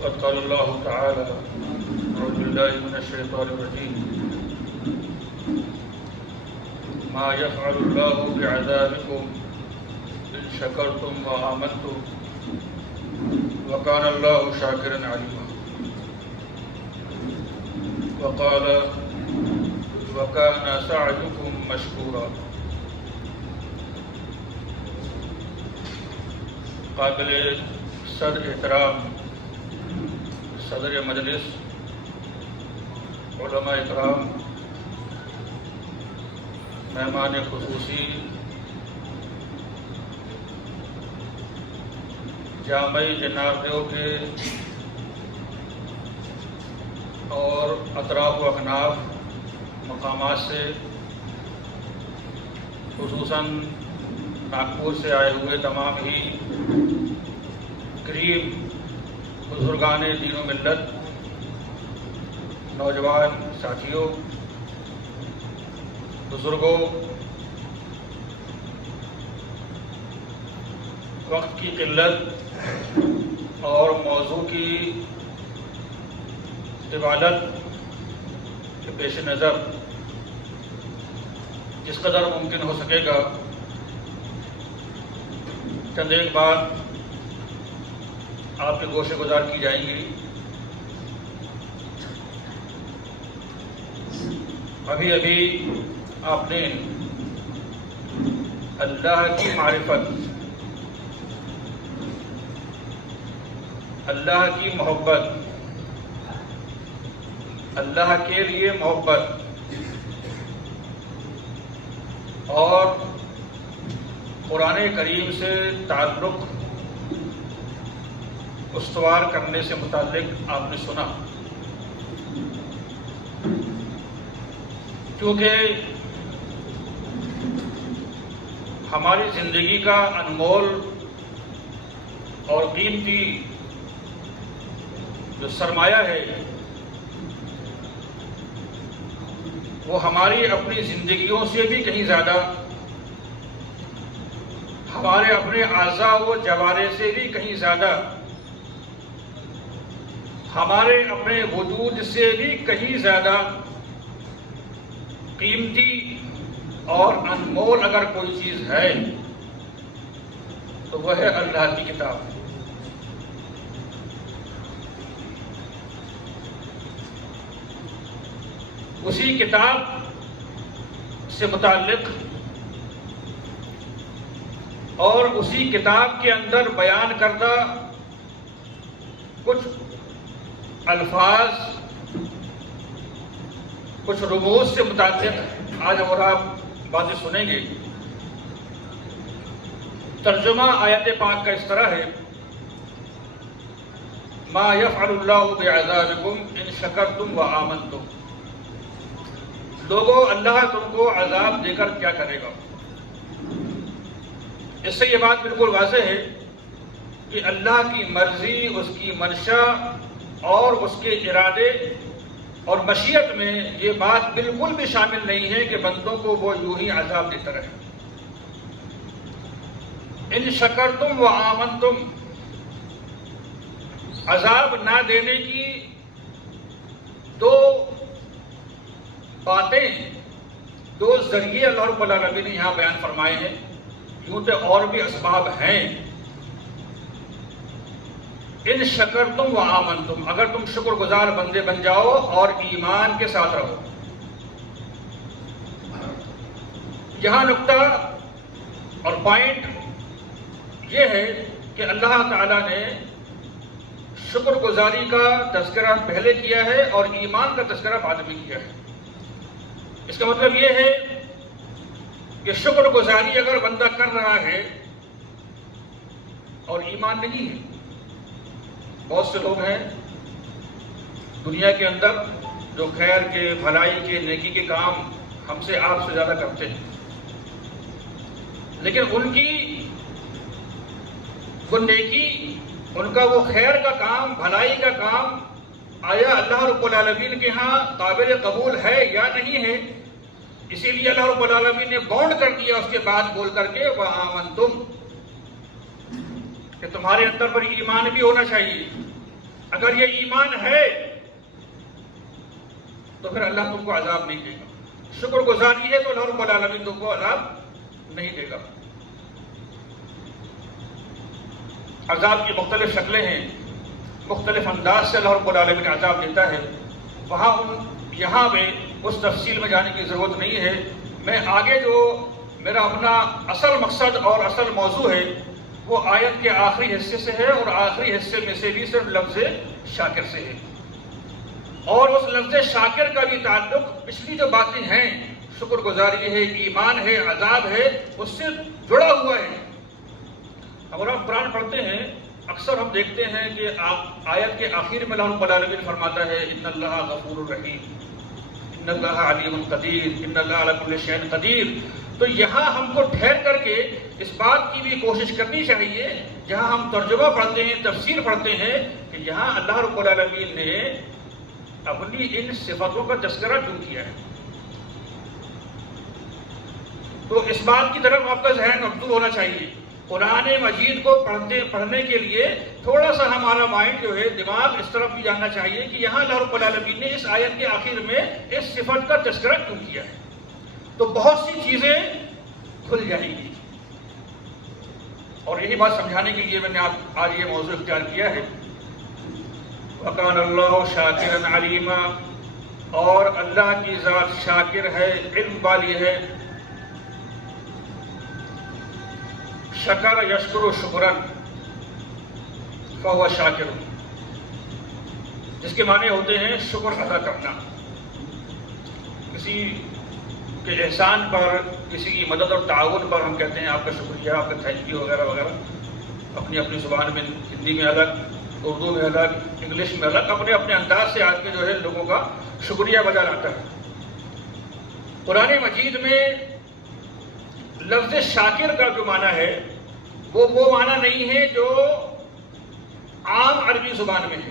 وقد قال الله تعالى أعوذ بالله من الشيطان الرجيم ما يفعل الله بعذابكم إن شكرتم وآمنتم وكان الله شاكرا عليما وقال وكان سعيكم مشكورا. قابل صدر احترام صدر مجلس، علماء اکرام، مہمان خصوصی، جامع جناب دیو کے اور اطراف و اکناف مقامات سے، خصوصاً ناگپور سے آئے ہوئے تمام ہی قریب بزرگان دین و ملت، نوجوان ساتھیوں، بزرگوں، وقت کی قلت اور موضوع کی طوالت کے پیش نظر جس قدر ممکن ہو سکے گا چند ایک بات آپ کے گوشے گزار کی جائیں گی. ابھی آپ نے اللہ کی معرفت، اللہ کی محبت، اللہ کے لیے محبت اور قرآن کریم سے تعلق استوار کرنے سے متعلق آپ نے سنا. کیونکہ ہماری زندگی کا انمول اور قیمتی جو سرمایہ ہے وہ ہماری اپنی زندگیوں سے بھی کہیں زیادہ، ہمارے اپنے اعضاء و جوارح سے بھی کہیں زیادہ، ہمارے اپنے وجود سے بھی کہیں زیادہ قیمتی اور انمول اگر کوئی چیز ہے تو وہ ہے اللہ کی کتاب. اسی کتاب سے متعلق اور اسی کتاب کے اندر بیان کردہ کچھ الفاظ، کچھ رموز سے متعلق آج اور آپ باتیں سنیں گے. ترجمہ آیت پاک کا اس طرح ہے: ما یفعل اللہ بعذابکم ان شکرتم وآمنتم. لوگوں، اللہ تم کو عذاب دے کر کیا کرے گا؟ اس سے یہ بات بالکل واضح ہے کہ اللہ کی مرضی، اس کی منشا اور اس کے ارادے اور مشیت میں یہ بات بالکل بھی شامل نہیں ہے کہ بندوں کو وہ یوں ہی عذاب دیتا رہے. ان شکرتم وآمنتم، عذاب نہ دینے کی دو باتیں، دو ذریعے اللہ رب العالمین نے یہاں بیان فرمائے ہیں. یوں تو اور بھی اسباب ہیں. ان شکرتم وآمنتم، اگر تم شکر گزار بندے بن جاؤ اور ایمان کے ساتھ رہو. یہاں نقطہ اور پوائنٹ یہ ہے کہ اللہ تعالیٰ نے شکر گزاری کا تذکرہ پہلے کیا ہے اور ایمان کا تذکرہ بعد میں کیا ہے. اس کا مطلب یہ ہے کہ شکر گزاری اگر بندہ کر رہا ہے اور ایمان نہیں ہے. بہت سے لوگ ہیں دنیا کے اندر جو خیر کے، بھلائی کے، نیکی کے کام ہم سے آپ سے زیادہ کرتے ہیں، لیکن ان کی وہ نیکی، ان کا وہ خیر کا کام، بھلائی کا کام آیا اللہ رب العالمین کے ہاں قابل قبول ہے یا نہیں ہے؟ اسی لیے اللہ رب العالمین نے بانڈ کر دیا اس کے بعد بول کر کے وآمنتم، کہ تمہارے اندر پر ایمان بھی ہونا چاہیے. اگر یہ ایمان ہے تو پھر اللہ تم کو عذاب نہیں دے گا، شکر گزاری ہے تو اللہ رب العالمین تم کو عذاب نہیں دے گا۔ عذاب کی مختلف شکلیں ہیں، مختلف انداز سے اللہ رب العالمین عذاب دیتا ہے، یہاں میں اس تفصیل میں جانے کی ضرورت نہیں ہے۔ میں آگے جو میرا اپنا اصل مقصد اور اصل موضوع ہے وہ آیت کے آخری حصے سے ہے، اور آخری حصے میں سے بھی صرف لفظ شاکر سے ہے، اور اس لفظ شاکر کا بھی تعلق پچھلی جو باتیں ہیں، شکر گزاری ہے، ایمان ہے، عذاب ہے، اس سے جڑا ہوا ہے۔ اگر ہم قرآن پڑھتے ہیں اکثر ہم دیکھتے ہیں کہ آیت کے آخر میں اللہ رب العالمین فرماتا ہے ان اللہ غفور الرحیم، ان اللہ علیم قدیر، ان اللہ علی کل شیء قدیر۔ تو یہاں ہم کو ٹھہر کر کے اس بات کی بھی کوشش کرنی چاہیے جہاں ہم ترجمہ پڑھتے ہیں، تفسیر پڑھتے ہیں، کہ یہاں اللہ رب العالمین نے اپنی ان صفتوں کا تذکرہ کیوں کیا ہے۔ تو اس بات کی طرف آپ کا ذہن مبذول ہونا چاہیے۔ قرآن مجید کو پڑھنے کے لیے تھوڑا سا ہمارا مائنڈ جو ہے، دماغ اس طرف بھی جاننا چاہیے کہ یہاں اللہ رب العالمین نے اس آیت کے آخر میں اس صفت کا تذکرہ کیوں کیا ہے، تو بہت سی چیزیں کھل جائیں گی۔ اور یہی بات سمجھانے کے لیے میں نے آج یہ موضوع اختیار کیا ہے۔ وَقَانَ اللَّهُ شَاكِرًا عَلِيمًا، اور اللہ کی ذات شاکر ہے، علم والی ہے۔ شکر یشکر شکرن فہو شاکر، جس کے معنی ہوتے ہیں شکر ادا کرنا، کسی کے احسان پر، کسی کی مدد اور تعاون پر ہم کہتے ہیں آپ کا شکریہ، آپ کا تھینک یو وغیرہ وغیرہ، اپنی اپنی زبان میں، ہندی میں الگ، اردو میں الگ، انگلش میں الگ، اپنے اپنے انداز سے آدمی جو ہے لوگوں کا شکریہ بجا لاتا ہے۔ قرآن مجید میں لفظ شاکر کا جو معنی ہے وہ معنی نہیں ہے جو عام عربی زبان میں ہے۔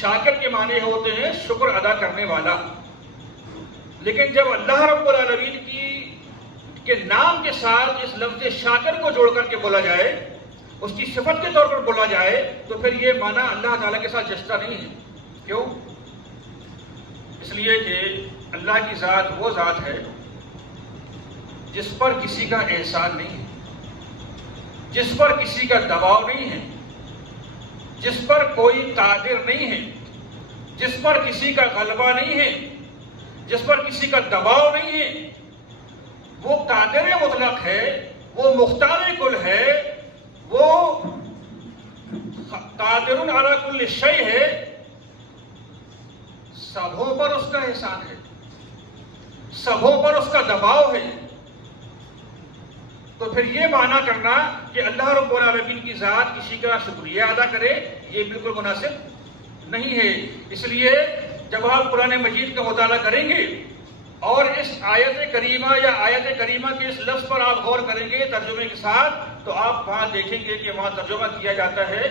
شاکر کے معنی ہوتے ہیں شکر ادا کرنے والا، لیکن جب اللہ رب العالمین کے نام کے ساتھ اس لفظ شاکر کو جوڑ کر کے بولا جائے، اس کی صفت کے طور پر بولا جائے، تو پھر یہ معنی اللہ تعالیٰ کے ساتھ جچتا نہیں ہے۔ کیوں؟ اس لیے کہ اللہ کی ذات وہ ذات ہے جس پر کسی کا احسان نہیں ہے، جس پر کسی کا دباؤ نہیں ہے، جس پر کوئی قادر نہیں ہے، جس پر کسی کا غلبہ نہیں ہے، جس پر کسی کا دباؤ نہیں ہے۔ وہ قادر مطلق ہے، وہ مختار کل ہے، وہ قادر علی کل شیء ہے، سبوں پر اس کا احسان ہے، سبوں پر اس کا دباؤ ہے۔ تو پھر یہ معنی کرنا کہ اللہ رب العالمین کی ذات کسی کا شکریہ ادا کرے، یہ بالکل مناسب نہیں ہے۔ اس لیے جب آپ قرآن مجید کا مطالعہ کریں گے اور اس آیت کریمہ یا آیت کریمہ کے اس لفظ پر آپ غور کریں گے ترجمے کے ساتھ، تو آپ وہاں دیکھیں گے کہ وہاں ترجمہ کیا جاتا ہے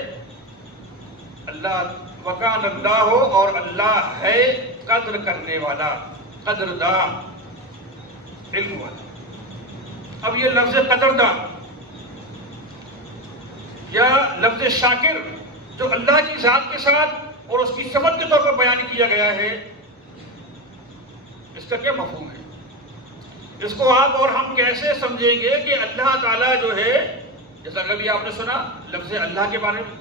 اللہ وکان اللہ ہو، اور اللہ ہے قدر کرنے والا، قدردان، علم والا۔ اب یہ لفظ قدردان یا لفظ شاکر جو اللہ کی ذات کے ساتھ اور اس کی صفت کے طور پر بیان کیا گیا ہے، اس کا کیا مفہوم ہے؟ اس کو آپ اور ہم کیسے سمجھیں گے کہ اللہ تعالیٰ جو ہے، جیسا کبھی آپ نے سنا لفظ اللہ کے بارے میں،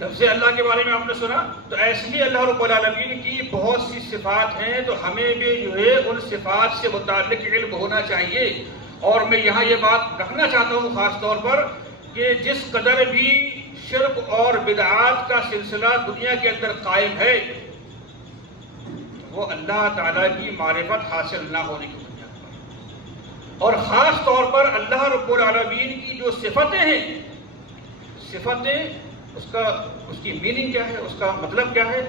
لفظ اللہ کے بارے میں آپ نے سنا، تو ایسے ہی اللہ رب العالمین کی بہت سی صفات ہیں، تو ہمیں بھی جو ہے ان صفات سے متعلق علم ہونا چاہیے۔ اور میں یہاں یہ بات رکھنا چاہتا ہوں خاص طور پر کہ جس قدر بھی شرک اور بدعات کا سلسلہ دنیا کے اندر قائم ہے، وہ اللہ تعالیٰ کی معرفت حاصل نہ ہونے کی بنیاد پر، اور خاص طور پر اللہ رب العالمین کی جو صفتیں ہیں، صفتیں اس کی میننگ کیا ہے، اس کا مطلب کیا ہے،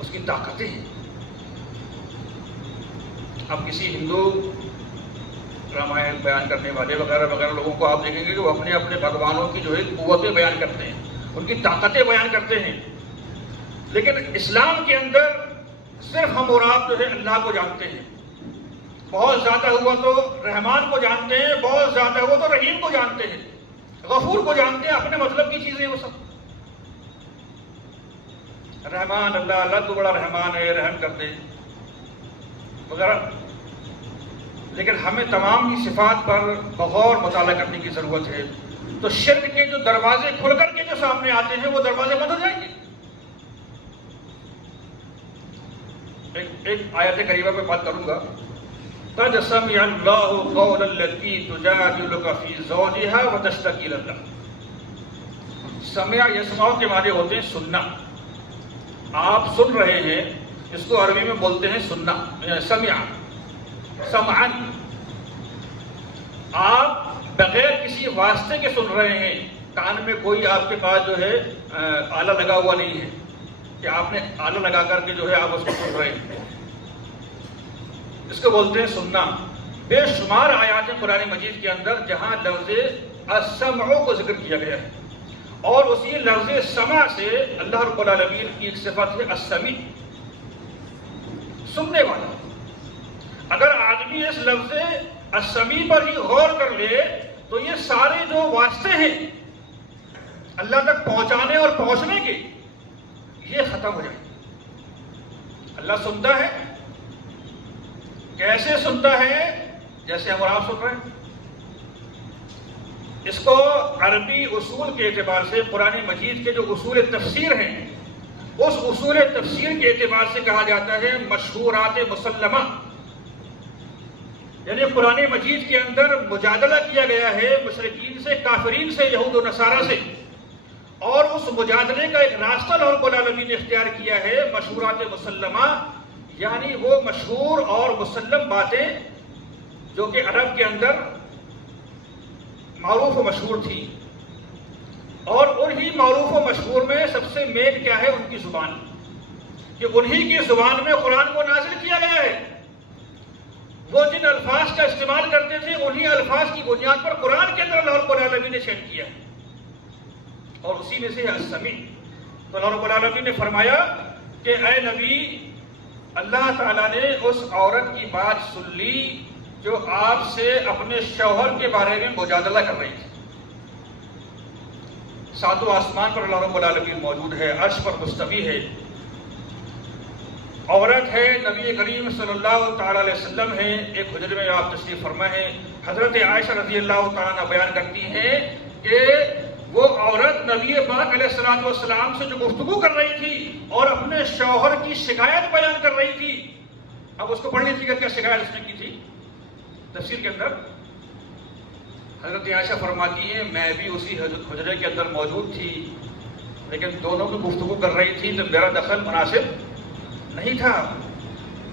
اس کی طاقتیں ہیں۔ اب کسی ہندو رامائن بیان کرنے والے وغیرہ وغیرہ لوگوں کو آپ دیکھیں گے کہ وہ اپنے اپنے بھگوانوں کی جو ہے قوتیں بیان کرتے ہیں، ان کی طاقتیں بیان کرتے ہیں، لیکن اسلام کے اندر صرف ہم اور آپ جو ہے اللہ کو جانتے ہیں، بہت زیادہ ہوا تو رحمان کو جانتے ہیں، بہت زیادہ ہوا تو رحیم کو جانتے ہیں، غفور کو جانتے ہیں، اپنے مطلب کی چیزیں وہ سب. رحمان اللہ تو بڑا رحمان ہے، رحم کرتے وغیرہ. لیکن ہمیں تمام کی صفات پر بغور مطالعہ کرنے کی ضرورت ہے. تو شرک کے جو دروازے کھل کر کے جو سامنے آتے ہیں وہ دروازے بند ہو جائیں گے. ایک آیت کریمہ پہ بات کروں گا. قد سمع اللہ قول التی تجادلک فی زوجها وتشتکی الی اللہ. سمع یسمع کے معنی ہوتے ہیں سننا. آپ سن رہے ہیں، اس کو عربی میں بولتے ہیں سننا. سمع سمعا، آپ بغیر کسی واسطے کے سن رہے ہیں. کان میں کوئی آپ کے پاس جو ہے آلہ لگا ہوا نہیں ہے کہ آپ نے آلہ لگا کر کے جو ہے آپ اس کو سن رہے ہیں. اس کو بولتے ہیں سننا. بے شمار آیات ہیں قرآن مجید کے اندر جہاں لفظ السمع کو ذکر کیا گیا ہے، اور اسی لفظ سمع سے اللہ رب العالمین کی ایک صفت ہے السمیع، سننے والا. اگر آدمی اس لفظ السمیع پر ہی غور کر لے تو یہ سارے جو واسطے ہیں اللہ تک پہنچانے اور پہنچنے کے، یہ ختم ہو جائے. اللہ سنتا ہے. کیسے سنتا ہے؟ جیسے ہم اور آپ سن رہے ہیں. اس کو عربی اصول کے اعتبار سے قرآن مجید کے جو اصول تفسیر ہیں، اس اصول تفسیر کے اعتبار سے کہا جاتا ہے مشہورات مسلمہ. یعنی قرآن مجید کے اندر مجادلہ کیا گیا ہے مشرکین سے، کافرین سے، یہود و نصارہ سے، اور اس مجادلے کا ایک راستہ اللہ رب العالمین نے اختیار کیا ہے مشہورات مسلمہ، یعنی وہ مشہور اور مسلم باتیں جو کہ عرب کے اندر معروف و مشہور تھی. اور انہی معروف و مشہور میں سب سے مین کیا ہے؟ ان کی زبان، کہ انہی کی زبان میں قرآن کو نازل کیا گیا ہے. وہ جن الفاظ کا استعمال کرتے تھے انہی الفاظ کی بنیاد پر قرآن کے اندر اللہ رب العالمین نے شیئر کیا ہے، اور اسی میں سے ہے السمیع. تو اللہ رب العالمین نے فرمایا کہ اے نبی، اللہ تعالیٰ نے اس عورت کی بات سن لی جو آپ سے اپنے شوہر کے بارے میں مجادلہ کر رہی تھی. ساتوں آسمان پر اللہ رب العالمین موجود ہے، عرش پر مستوی ہے. عورت ہے، نبی کریم صلی اللہ تعالیٰ علیہ وسلم ہے، ایک حجرے میں آپ تشریف فرما ہے. حضرت عائشہ رضی اللہ تعالیٰ عنہ بیان کرتی ہیں کہ وہ عورت نبی پاک علیہ السلام سے جو گفتگو کر رہی تھی اور اپنے شوہر کی شکایت بیان کر رہی تھی. اب اس کو پڑھ لیجیے گا کیا شکایت اس نے کی تھی تفسیر کے اندر. حضرت عائشہ فرماتی ہیں میں بھی اسی حجرے کے اندر موجود تھی، لیکن دونوں کی گفتگو کر رہی تھی تو میرا دخل مناسب نہیں تھا.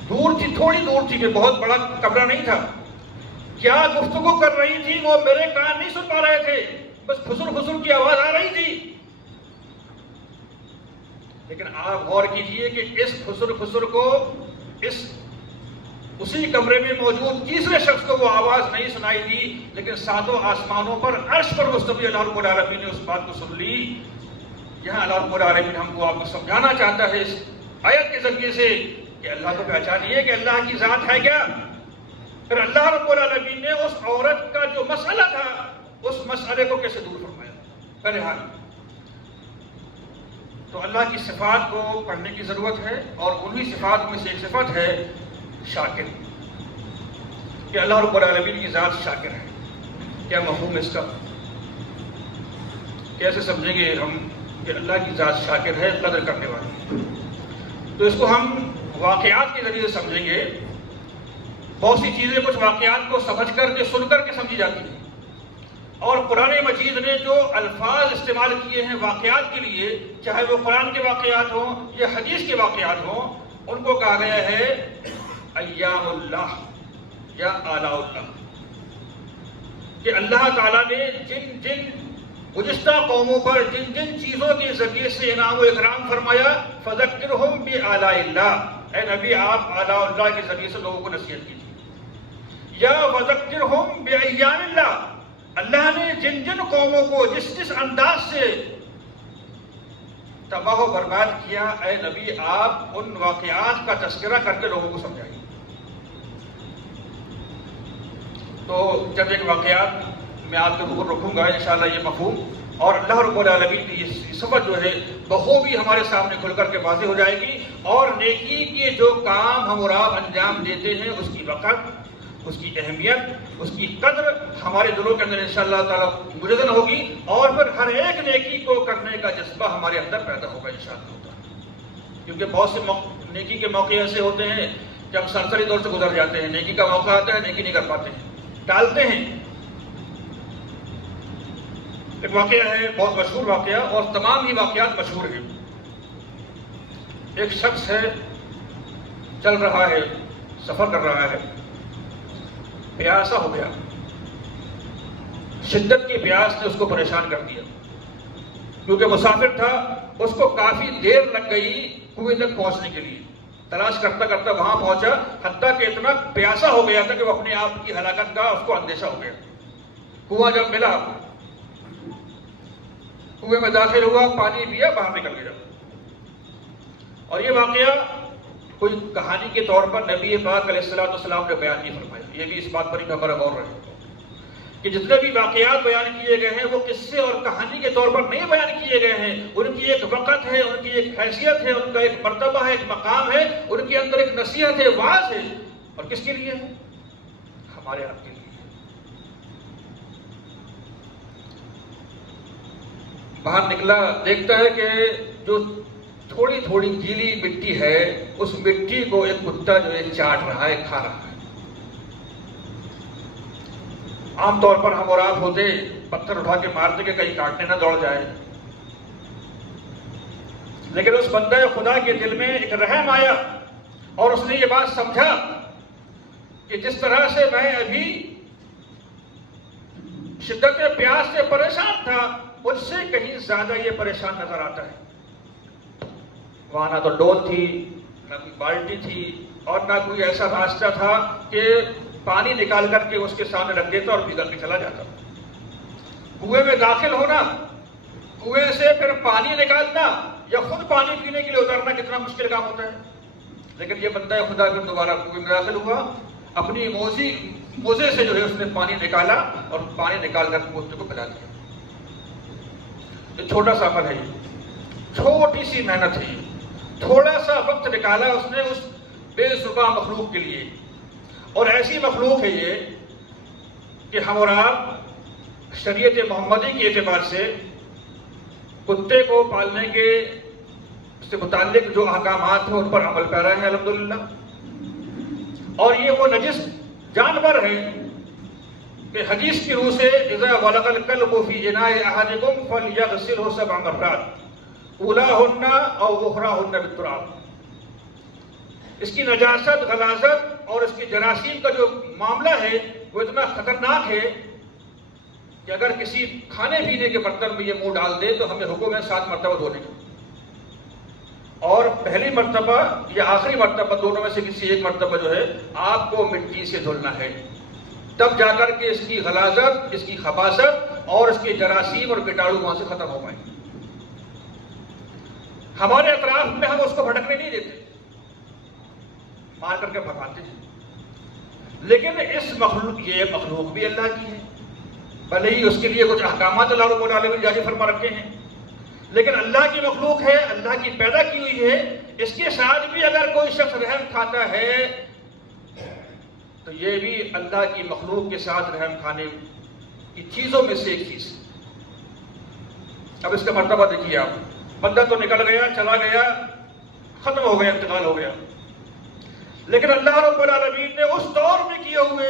دور تھی، تھوڑی دور تھی، بہت بڑا کمرہ نہیں تھا. کیا گفتگو کر رہی تھی وہ میرے کان نہیں سن پا رہے تھے، بس پھسر پھسر کی آواز آ رہی تھی. لیکن آپ غور کیجئے کہ اس پھسر پھسر کو اسی کمرے میں موجود تیسرے شخص کو وہ آواز نہیں سنائی دی، لیکن ساتوں آسمانوں پر عرش پر مستوی اللہ رب العالمین نے اس بات کو سن لی. یہاں اللہ رب العالمین ہم کو آپ کو سمجھانا چاہتا ہے اس آیت کے ذریعے سے کہ اللہ کو پہچانیے کہ اللہ کی ذات ہے کیا. پھر اللہ رب العالمین نے اس عورت کا جو مسئلہ تھا اس مسئلے کو کیسے دور فرمایا. بہرحال تو اللہ کی صفات کو پڑھنے کی ضرورت ہے، اور انہی صفات میں سے ایک صفت ہے شاکر، کہ اللہ رب العالمین کی ذات شاکر ہے. کیا مفہوم اس کا؟ کیسے سمجھیں گے ہم کہ اللہ کی ذات شاکر ہے، قدر کرنے والی؟ تو اس کو ہم واقعات کے ذریعے سمجھیں گے. بہت سی چیزیں کچھ واقعات کو سمجھ کر کے، سن کر کے سمجھی جاتی ہیں، اور قرآن مجید نے جو الفاظ استعمال کیے ہیں واقعات کے لیے، چاہے وہ قرآن کے واقعات ہوں یا حدیث کے واقعات ہوں، ان کو کہا گیا ہے ایام اللہ یا آلاء اللہ. کہ اللہ تعالیٰ نے جن جن گزشتہ قوموں پر جن جن چیزوں کے ذریعے سے انعام و اکرام فرمایا، فذکرہم بآلاء اللہ، اے نبی آپ آلاء اللہ کے ذریعے سے لوگوں کو نصیحت کیجیے. یا فذکرہم بایام اللہ، اللہ نے جن جن قوموں کو جس جس انداز سے تباہ و برباد کیا، اے نبی آپ ان واقعات کا تذکرہ کر کے لوگوں کو سمجھائیے. تو جب ایک واقعات میں آپ کے اوپر رکھوں گا انشاءاللہ یہ مفہوم، اور اللہ رب العالمین کی یہ صفت جو ہے بخوبی ہمارے سامنے کھل کر کے واضح ہو جائے گی، اور نیکی کے جو کام ہم اور آپ انجام دیتے ہیں اس کی وقت، اس کی اہمیت، اس کی قدر ہمارے دلوں کے اندر انشاءاللہ تعالیٰ مجدن ہوگی، اور پھر ہر ایک نیکی کو کرنے کا جذبہ ہمارے اندر پیدا ہوگا انشاءاللہ تعالیٰ۔ کیونکہ بہت سے نیکی کے موقع ایسے ہوتے ہیں کہ ہم سرسری دور سے گزر جاتے ہیں، نیکی کا موقع آتا ہے نیکی نہیں کر پاتے ہیں، ٹالتے ہیں۔ ایک واقعہ ہے بہت مشہور واقعہ، اور تمام ہی واقعات مشہور ہیں۔ ایک شخص ہے، چل رہا ہے، سفر کر رہا ہے، پیاسا ہو گیا، شدت کی پیاس نے اس کو پریشان کر دیا، کیونکہ مسافر تھا، اس کو کافی دیر لگ گئی کنویں تک پہنچنے کے لیے، تلاش کرتا کرتا وہاں پہنچا، حتیٰ کہ اتنا پیاسا ہو گیا تھا کہ وہ اپنے آپ کی ہلاکت کا اس کو اندیشہ ہو گیا۔ کنواں جب ملا، کنویں میں داخل ہوا، پانی پیا، باہر نکل گیا۔ اور یہ واقعہ کوئی کہانی کے طور پر نبی پاک علیہ السلام نے بیان نہیں فرمایا۔ یہ بھی اس بات پر ہی ہمارا غور رہے کہ جتنے بھی واقعات بیان کیے گئے ہیں وہ قصے اور کہانی کے طور پر نہیں بیان کیے گئے ہیں، ان کی ایک وقت ہے، ان کی ایک حیثیت ہے، ان کا ایک مرتبہ ہے، ایک مقام ہے، ان کے اندر ایک نصیحت ہے، وعظ ہے، اور کس کے لیے ہے؟ ہمارے آپ کے لیے۔ باہر نکلا، دیکھتا ہے کہ جو تھوڑی تھوڑی گیلی مٹی ہے، اس مٹی کو ایک کتا جو ہے چاٹ رہا ہے، کھا رہا ہے۔ عام طور پر ہم اور آپ ہوتے پتھر اٹھا کے مارتے کہ کہیں کاٹنے نہ دوڑ جائے، لیکن اس بندہ خدا کے دل میں ایک رحم آیا، اور اس نے یہ بات سمجھا کہ جس طرح سے میں ابھی شدت پیاس سے پریشان تھا، مجھ سے کہیں زیادہ یہ پریشان نظر آتا ہے۔ وہاں نہ تو ڈول تھی، نہ کوئی بالٹی تھی، اور نہ کوئی ایسا راستہ تھا کہ پانی نکال کر کے اس کے سامنے رکھ دیتا اور بھگا کے چلا جاتا۔ کنویں میں داخل ہونا، کنویں سے پھر پانی نکالنا یا خود پانی پینے کے لیے اترنا کتنا مشکل کام ہوتا ہے، لیکن یہ بندہ خدا پھر دوبارہ کنویں میں داخل ہوا، اپنی موزے سے جو ہے اس نے پانی نکالا، اور پانی نکال کر کتے کو پلا دیا۔ یہ چھوٹا سا عمل ہے، یہ چھوٹی سی محنت ہے، تھوڑا سا وقت نکالا اس نے اس بے زباں مخلوق کے لیے۔ اور ایسی مخلوق ہے یہ کہ ہم اور آپ شریعت محمدی کے اعتبار سے کتے کو پالنے کے سے متعلق جو احکامات ہیں ان پر عمل پیرا ہے الحمدللہ، اور یہ وہ نجس جانور ہے کہ حدیث کی روح سے اذا ولغ الکلب فی اناء احدکم فلیغسلہ 7 مرات اولاہن او اخراہن بالتراب۔ اس کی نجاست، غلاظت اور اس کی جراثیم کا جو معاملہ ہے وہ اتنا خطرناک ہے کہ اگر کسی کھانے پینے کے برتن میں یہ منہ ڈال دے تو ہمیں حکم ہے 7 مرتبہ دھونے کا، اور پہلی مرتبہ یا آخری مرتبہ دونوں میں سے کسی ایک مرتبہ جو ہے آپ کو مٹی سے دھلنا ہے، تب جا کر کے اس کی غلاظت، اس کی خباثت اور اس کے جراثیم اور کیٹاڑو وہاں سے ختم ہو پائیں۔ ہمارے اطراف میں ہم اس کو بھٹکنے نہیں دیتے، مار کر کے بھگاتے ہیں، لیکن یہ مخلوق بھی اللہ کی ہے، بھلے ہی اس کے لیے کچھ احکامات اللہ رب العالمین جاری فرما رکھے ہیں، لیکن اللہ کی مخلوق ہے، اللہ کی پیدا کی ہوئی ہے، اس کے ساتھ بھی اگر کوئی شخص رحم کھاتا ہے تو یہ بھی اللہ کی مخلوق کے ساتھ رحم کھانے کی چیزوں میں سے ایک چیز۔ اب اس کا مرتبہ دیکھیے آپ، بندہ تو نکل گیا، چلا گیا، ختم ہو گیا، انتقال ہو گیا، لیکن اللہ رب العالمین نے اس دور میں کیے ہوئے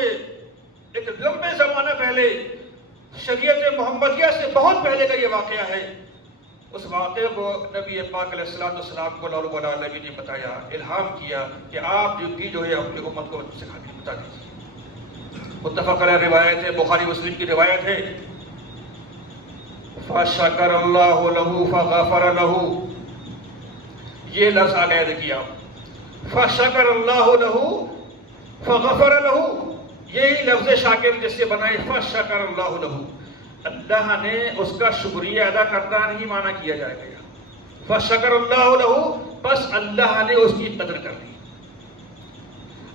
ایک لمبے زمانہ پہلے، شریعت محمدیہ سے بہت پہلے کا یہ واقعہ ہے، اس واقعے کو نبی پاک علیہ السلام کو اللہ رب العالمین نے بتایا، الہام کیا کہ آپ جو ہے اپنی امت کو سکھا کے بتا دیجیے۔ متفق علیہ روایت ہے، بخاری مسلم کی روایت ہے، فَشَكَرَ اللَّهُ لَهُ فَغَفَرَ لَهُ، یہ لفظ آ گیا دیکھیے آپ، فَشَكَرَ اللَّهُ لَهُ فَغَفَرَ لَهُ، یہی لفظ شاکر جس سے بنائے فَشَكَرَ اللَّهُ لَهُ، اللہ نے اس کا شکریہ ادا کرنا نہیں مانا کیا جائے گا، فَشَكَرَ اللَّهُ لَهُ، بس اللہ نے اس کی قدر کر دی۔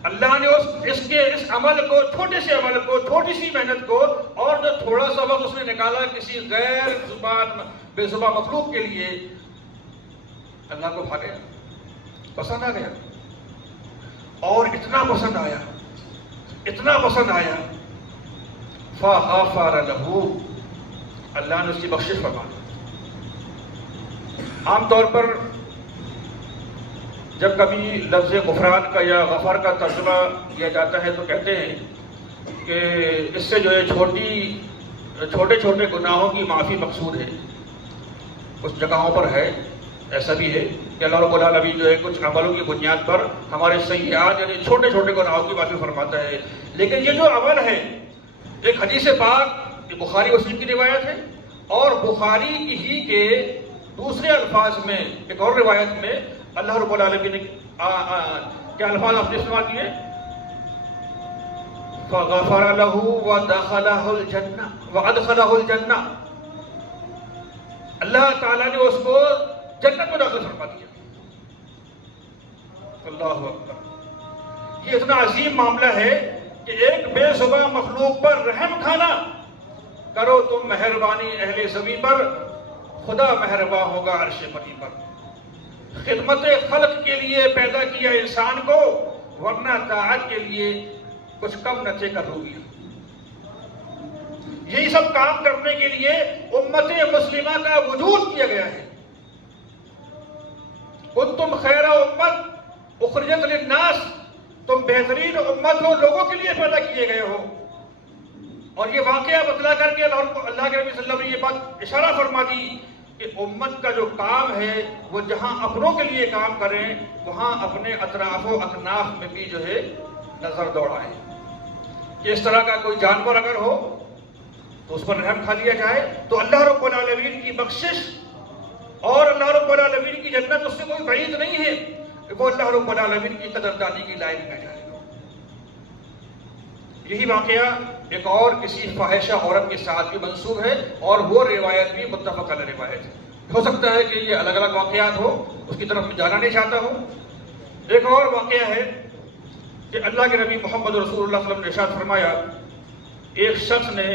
اللہ نے اس عمل کو، چھوٹے سے عمل کو، چھوٹی سی محنت کو، اور جو تھوڑا سا وقت اس نے نکالا کسی غیر بے زبان مخلوق کے لیے، اللہ کو بھا گیا، پسند آ گیا، اور اتنا پسند آیا، اتنا پسند آیا، فغفر لہ، اللہ نے اس کی بخشش فرما دی۔ عام طور پر جب کبھی لفظ غفران کا یا غفر کا ترجمہ کیا جاتا ہے تو کہتے ہیں کہ اس سے جو ہے چھوٹے چھوٹے گناہوں کی معافی مقصود ہے۔ کچھ جگہوں پر ہے، ایسا بھی ہے کہ اللہ رب العالمین جو ہے کچھ عملوں کی بنیاد پر ہمارے سیئات یعنی چھوٹے چھوٹے گناہوں کی معافی فرماتا ہے۔ لیکن یہ جو عمل ہے، ایک حدیث پاک بخاری مسلم کی روایت ہے، اور بخاری کی ہی کے دوسرے الفاظ میں ایک اور روایت میں اللہ رب العالمین نے کیا الفاظ آپ نے استعمال کیے؟ فغفر له وادخلہ الجنہ، اللہ تعالیٰ نے اس کو جنت میں داخل فرما دیا۔ اللہ اکبر، یہ اتنا عظیم معاملہ ہے کہ ایک بے زبان مخلوق پر رحم کھانا، کرو تم مہربانی اہل زمین پر، خدا مہربان ہوگا عرش مجید پر۔ خدمت خلق کے لیے پیدا کیا انسان کو، ورنہ طاعت کے لیے کچھ کم نچے کر ہوگی۔ یہی سب کام کرنے کے لیے امت مسلمہ کا وجود کیا گیا ہے۔ کنتم خیر امت اخرجت للناس، تم بہترین امت ہو، لوگوں کے لیے پیدا کیے گئے ہو۔ اور یہ واقعہ بتلا کر کے اللہ کے نبی صلی اللہ علیہ وسلم نے یہ بات اشارہ فرما دی کہ امت کا جو کام ہے وہ جہاں اپنوں کے لیے کام کریں، وہاں اپنے اطراف و اکناف میں بھی جو ہے نظر دوڑائیں کہ اس طرح کا کوئی جانور اگر ہو تو اس پر رحم کھا لیا جائے، تو اللہ رب العالمین کی بخشش اور اللہ رب العالمین کی جنت اس سے کوئی بعید نہیں ہے کہ وہ اللہ رب العالمین کی قدردانی کی لائن میں جائے گا۔ یہی واقعہ ایک اور کسی فاحشہ عورت کے ساتھ بھی منسوب ہے، اور وہ روایت بھی متفق علیہ روایت ہے۔ ہو سکتا ہے کہ یہ الگ الگ واقعات ہو، اس کی طرف میں جانا نہیں چاہتا ہوں۔ ایک اور واقعہ ہے کہ اللہ کے نبی محمد رسول اللہ صلی اللہ علیہ وسلم نے ارشاد فرمایا، ایک شخص نے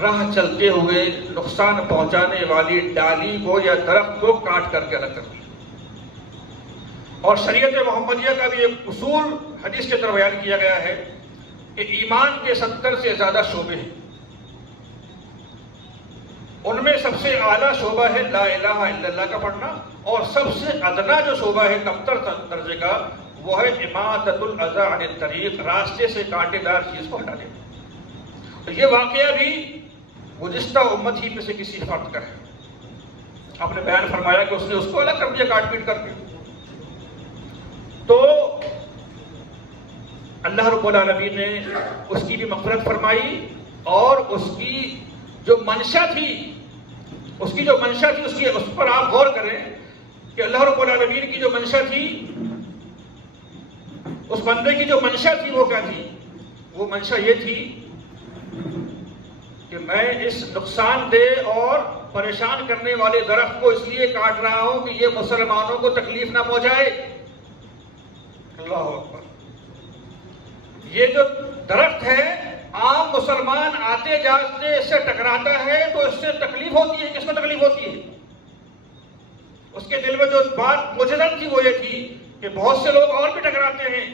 راہ چلتے ہوئے نقصان پہنچانے والی ڈالی کو یا درخت کو کاٹ کر کے الگ کر دیا۔ اور شریعت محمدیہ کا بھی ایک اصول حدیث کے طرف بیان کیا گیا ہے کہ ایمان کے 70 سے زیادہ شعبے ہیں، ان میں سب سے اعلیٰ شعبہ ہے لا الہ الا اللہ کا پڑھنا، اور سب سے ادنا جو شعبہ ہے کمتر درجے کا وہ ہے اماطۃ الاذی عن الطریق، راستے سے کانٹے دار چیز کو ہٹا دینا۔ یہ واقعہ بھی گزشتہ امت ہی میں سے کسی فرد کا ہے۔ آپ نے بیان فرمایا کہ اس نے اس کو الگ کر دیا کاٹ پیٹ کر کے۔ تو اللہ رب العالمین نے اس کی بھی مغفرت فرمائی، اور اس کی جو منشا تھی اس پر آپ غور کریں کہ اللہ رب العالمین کی جو منشا تھی، اس بندے کی جو منشا تھی وہ کیا تھی؟ وہ منشا یہ تھی کہ میں اس نقصان دہ اور پریشان کرنے والے درخت کو اس لیے کاٹ رہا ہوں کہ یہ مسلمانوں کو تکلیف نہ پہنچائے۔ اللہ اکبر، یہ جو درخت ہے عام مسلمان آتے جاتے اس سے ٹکراتا ہے تو اس سے تکلیف ہوتی ہے۔ کس کو تکلیف ہوتی ہے؟ اس کے دل میں جو بات مجرد تھی وہ یہ تھی کہ بہت سے لوگ اور بھی ٹکراتے ہیں،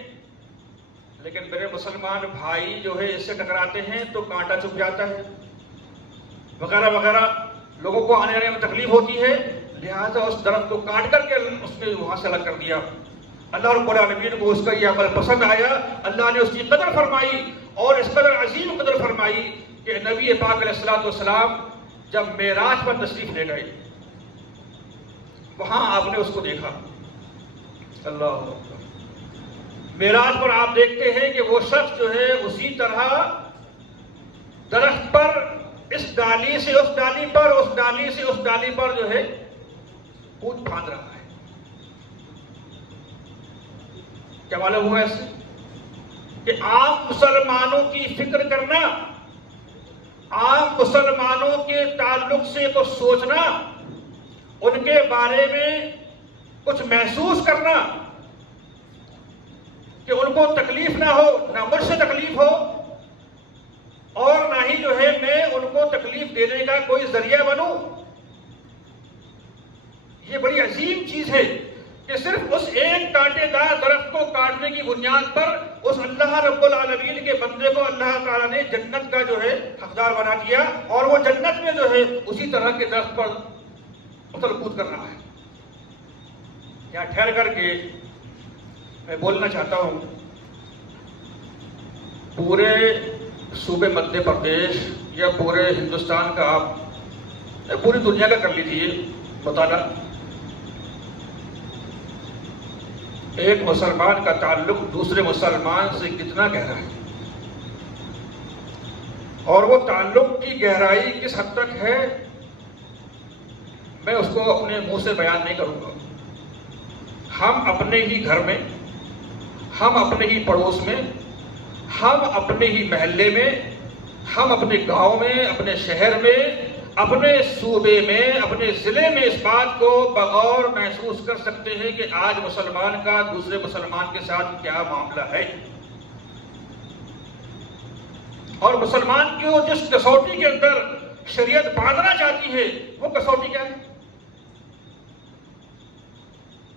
لیکن میرے مسلمان بھائی جو ہے اس سے ٹکراتے ہیں تو کانٹا چپ جاتا ہے وغیرہ وغیرہ، لوگوں کو آنے جانے میں تکلیف ہوتی ہے، لہذا اس درخت کو کاٹ کر کے اس نے وہاں سے الگ کر دیا۔ اللہ رب العالمین کو اس کا یہ عمل پسند آیا، اللہ نے اس کی قدر فرمائی، اور اس قدر عظیم قدر فرمائی کہ نبی پاک علیہ الصلوۃ والسلام جب معراج پر تشریف لے گئے، وہاں آپ نے اس کو دیکھا۔ اللہ معراج پر آپ دیکھتے ہیں کہ وہ شخص جو ہے اسی طرح درخت پر اس ڈالی سے اس ڈالی پر، اس ڈالی سے اس ڈالی پر جو ہے کود پھاند رہا ہے۔ کیا معلوم ہوا اس سے؟ کہ عام مسلمانوں کی فکر کرنا، عام مسلمانوں کے تعلق سے تو سوچنا، ان کے بارے میں کچھ محسوس کرنا، کہ ان کو تکلیف نہ ہو، نہ مجھ سے تکلیف ہو، اور نہ ہی جو ہے میں ان کو تکلیف دینے کا کوئی ذریعہ بنوں۔ یہ بڑی عظیم چیز ہے کہ صرف اس ایک کانٹے دار درخت کو کاٹنے کی بنیاد پر اس اللہ رب العالمین کے بندے کو اللہ تعالیٰ نے جنت کا جو ہے حقدار بنا دیا، اور وہ جنت میں جو ہے اسی طرح کے درخت پر اتل کود کر رہا ہے۔ یہاں ٹھہر کر کے میں بولنا چاہتا ہوں، پورے صوبے مدھیہ پردیش یا پورے ہندوستان کا آپ پوری دنیا کا کر لیجیے مطالعہ، ایک مسلمان کا تعلق دوسرے مسلمان سے کتنا گہرا ہے، اور وہ تعلق کی گہرائی کس حد تک ہے میں اس کو اپنے منہ سے بیان نہیں کروں گا۔ ہم اپنے ہی گھر میں، ہم اپنے ہی پڑوس میں، ہم اپنے ہی محلے میں، ہم اپنے گاؤں میں، اپنے شہر میں، اپنے صوبے میں، اپنے ضلع میں اس بات کو بغور محسوس کر سکتے ہیں کہ آج مسلمان کا دوسرے مسلمان کے ساتھ کیا معاملہ ہے، اور مسلمان کو جس کسوٹی کے اندر شریعت باندھنا چاہتی ہے وہ کسوٹی کیا ہے؟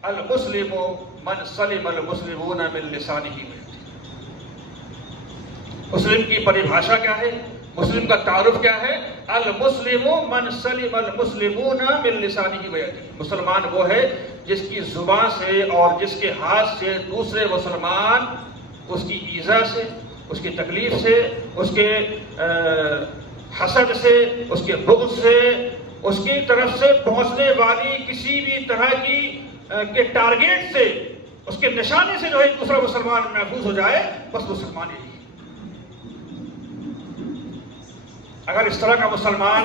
المسلم من سلم المسلمون من لسانہ ویدہ۔ مسلم کی پریبھاشا کیا ہے؟ مسلم کا تعارف کیا ہے؟ المسلم من سلم المسلمون من لسانہ ویدہ۔ مسلمان وہ ہے جس کی زبان سے اور جس کے ہاتھ سے دوسرے مسلمان اس کی ایذا سے، اس کی تکلیف سے، اس کے حسد سے، اس کے بغض سے، اس کی طرف سے پہنچنے والی کسی بھی طرح کی کے ٹارگیٹ سے، اس کے نشانے سے جو ہے دوسرا مسلمان محفوظ ہو جائے، بس مسلمان یہی ہے۔ اگر اس طرح کا مسلمان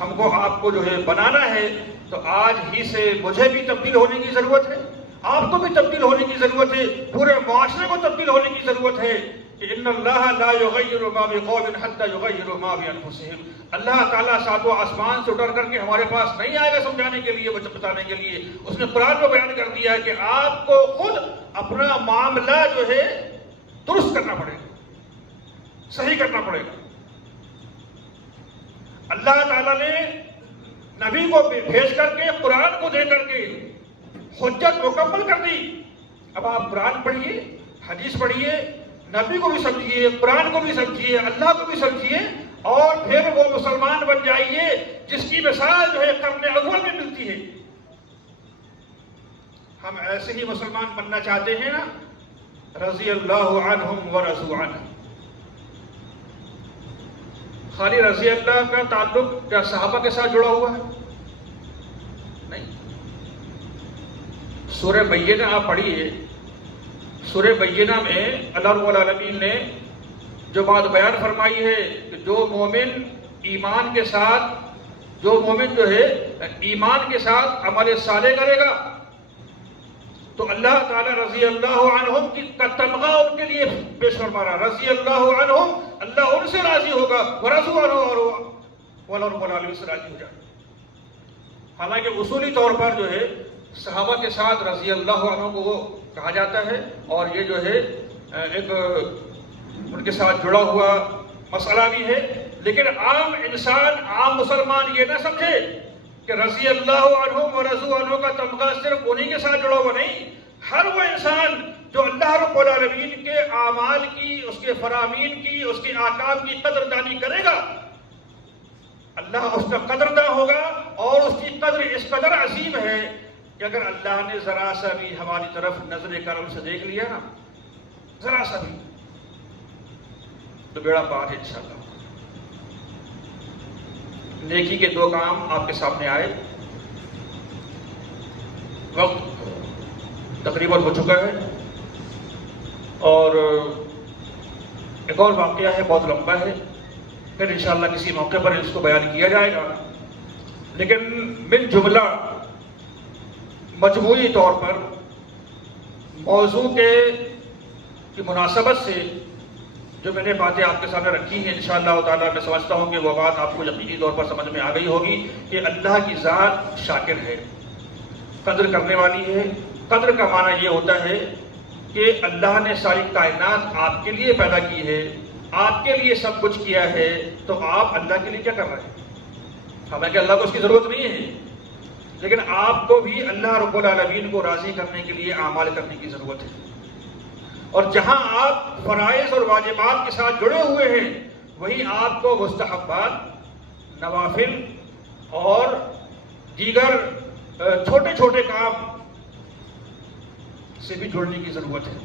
ہم کو آپ کو جو ہے بنانا ہے تو آج ہی سے مجھے بھی تبدیل ہونے کی ضرورت ہے، آپ کو بھی تبدیل ہونے کی ضرورت ہے، پورے معاشرے کو تبدیل ہونے کی ضرورت ہے کہ ان اللہ لا یغیر ما بقوم حتی یغیروا ما بانفسہم۔ اللہ تعالیٰ ساتوں آسمان سے اتر کر کے ہمارے پاس نہیں آئے گا سمجھانے کے لیے، بتانے کے لیے۔ اس نے قرآن میں بیان کر دیا ہے کہ آپ کو خود اپنا معاملہ جو ہے درست کرنا پڑے گا، صحیح کرنا پڑے گا۔ اللہ تعالیٰ نے نبی کو بھیج کر کے، قرآن کو دے کر کے حجت مکمل کر دی۔ اب آپ قرآن پڑھیے، حدیث پڑھیے، نبی کو بھی سمجھیے، قرآن کو بھی سمجھیے، اللہ کو بھی سمجھیے، اور پھر وہ مسلمان بن جائیے جس کی مثال جو ہے قرن اول میں ملتی ہے۔ ہم ایسے ہی مسلمان بننا چاہتے ہیں نا، رضی اللہ عنہم ورضوا عنہ۔ خالی رضی اللہ کا تعلق کیا صحابہ کے ساتھ جڑا ہوا ہے؟ نہیں۔ سورہ بینہ آپ پڑھیے، سورہ بینہ میں اللہ رب العالمین نے جو بات بیان فرمائی ہے کہ جو مومن ایمان کے ساتھ، جو مومن جو ہے ایمان کے ساتھ عمل صالح کرے گا تو اللہ تعالیٰ رضی اللہ عنہم کی تمغہ ان کے لیے پیش فرما رہا، رضی اللہ عنہم، اللہ ان سے راضی ہوگا، ورضوا عنہ، اور وہ اللہ رب العالمین سے راضی ہو جائے۔ حالانکہ اصولی طور پر جو ہے صحابہ کے ساتھ رضی اللہ عنہ کو وہ کہا جاتا ہے، اور یہ جو ہے ایک ان کے ساتھ جڑا ہوا مسئلہ بھی ہے، لیکن عام انسان، عام مسلمان یہ نہ سمجھے کہ رضی اللہ عنہم ورضوا عنہ کا تمغہ صرف انہی کے ساتھ جڑا ہوا نہیں۔ ہر وہ انسان جو اللہ رب العالمین کے اعمال کی، اس کے فرامین کی، اس کے احکام کی قدردانی کرے گا، اللہ اس کا قدرداں ہوگا، اور اس کی قدر اس قدر عظیم ہے کہ اگر اللہ نے ذرا سا بھی ہماری طرف نظر کرم سے دیکھ لیا نا، ذرا سا بھی، تو بیڑا پار ہے انشاءاللہ۔ نیکی کے دو کام آپ کے سامنے آئے، وقت تقریباً ہو چکا ہے، اور ایک اور واقعہ ہے، بہت لمبا ہے، پھر انشاءاللہ کسی موقع پر اس کو بیان کیا جائے گا، لیکن من جملہ مجموعی طور پر موضوع کی مناسبت سے جو میں نے باتیں آپ کے سامنے رکھی ہیں، انشاءاللہ تعالیٰ میں سمجھتا ہوں کہ وہ بات آپ کو یقینی طور پر سمجھ میں آ گئی ہوگی کہ اللہ کی ذات شاکر ہے، قدر کرنے والی ہے۔ قدر کا معنی یہ ہوتا ہے کہ اللہ نے ساری کائنات آپ کے لیے پیدا کی ہے، آپ کے لیے سب کچھ کیا ہے، تو آپ اللہ کے لیے کیا کر رہے ہیں؟ حالانکہ اللہ کو اس کی ضرورت نہیں ہے، لیکن آپ کو بھی اللہ رب العالمین کو راضی کرنے کے لیے اعمال کرنے کی ضرورت ہے۔ اور جہاں آپ فرائض اور واجبات کے ساتھ جڑے ہوئے ہیں، وہیں آپ کو مستحبات، نوافل اور دیگر چھوٹے چھوٹے کام سے بھی جڑنے کی ضرورت ہے،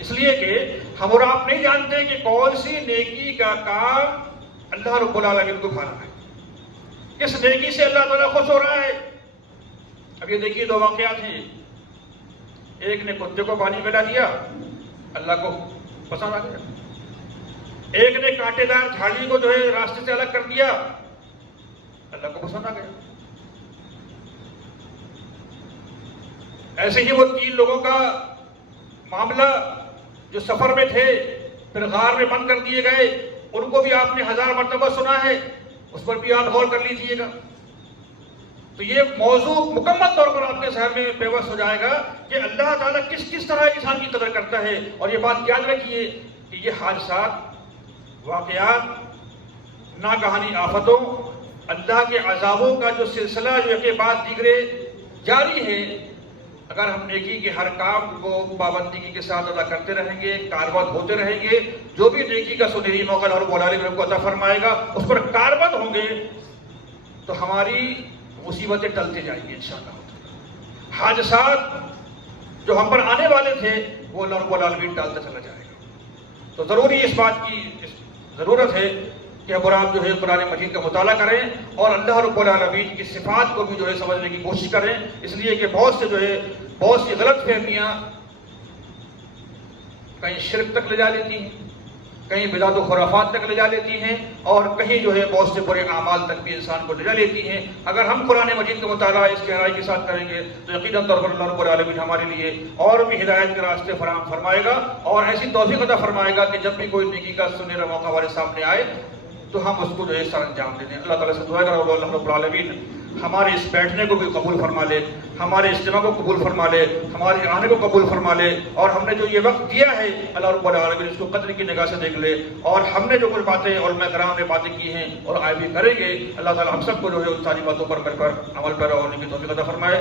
اس لیے کہ ہم اور آپ نہیں جانتے کہ کون سی نیکی کا کام اللہ رب العالمین کو بھا رہا ہے، کس نیکی سے اللہ تعالیٰ خوش ہو رہا ہے۔ اب یہ دیکھیے دو واقعات ہیں، ایک نے کتے کو پانی پلا دیا، اللہ کو پسند آ گیا، ایک نے کانٹے دار جھاڑی کو جو ہے راستے سے الگ کر دیا، اللہ کو پسند آ گیا۔ ایسے ہی وہ 3 لوگوں کا معاملہ جو سفر میں تھے، پھر غار میں بند کر دیے گئے، ان کو بھی آپ نے 1000 مرتبہ سنا ہے، اس پر بھی آپ غور کر لیجئے گا۔ تو یہ موضوع مکمل طور پر آپ کے ذہن میں پیوست ہو جائے گا کہ اللہ تعالیٰ کس کس طرح انسان کی قدر کرتا ہے۔ اور یہ بات یاد رکھیے کہ یہ حادثات، واقعات، ناگہانی آفتوں، اللہ کے عذابوں کا جو سلسلہ جو ایک کے بعد دیگرے جاری ہے، اگر ہم نیکی کے ہر کام کو پابندگی کے ساتھ ادا کرتے رہیں گے، کاربند ہوتے رہیں گے، جو بھی نیکی کا سنہری موقع اور بولالے میں کو عطا فرمائے گا اس پر کاربند ہوں گے، تو ہماری مصیبتیں ٹلتے جائیں گی انشاءاللہ۔ حادثات جو ہم پر آنے والے تھے وہ اللہ رب العالمین ٹالتا چلا جائے گا۔ تو ضروری اس بات کی ضرورت ہے کہ اب آپ جو ہے قرآن مجید کا مطالعہ کریں اور اللہ رب العالمین کی صفات کو بھی جو ہے سمجھنے کی کوشش کریں، اس لیے کہ بہت سی غلط فہمیاں کہیں شرک تک لے جا لیتی ہیں، کہیں بدعت و خرافات تک لے جا لیتی ہیں، اور کہیں جو ہے بہت سے برے اعمال تک بھی انسان کو لے جا لیتی ہیں۔ اگر ہم قرآن مجید کا مطالعہ اس گہرائی کے ساتھ کریں گے تو یقیناً طور پر اللہ رب العالمین ہمارے لیے اور بھی ہدایت کے راستے فراہم فرمائے گا، اور ایسی توفیق عطا فرمائے گا کہ جب بھی کوئی نیکی کا سنہرا موقع ہمارے سامنے آئے تو ہم اس کو جو ہے سر انجام دے دیں۔ اللہ تعالیٰ سے دعا کرو اللہ رب العالمین ہمارے اس بیٹھنے کو بھی قبول فرما لے، ہمارے اجتماع کو قبول فرما لے، ہمارے آنے کو قبول فرما لے، اور ہم نے جو یہ وقت دیا ہے اللہ رب العالمین اس کو قدر کی نگاہ سے دیکھ لے، اور ہم نے جو کچھ باتیں علماء کرام نے باتیں کی ہیں اور آئے بھی کریں گے، اللہ تعالیٰ ہم سب کو جو ہے ان ساری باتوں پر عمل پیرا ہونے کی توفیق عطا فرمائے۔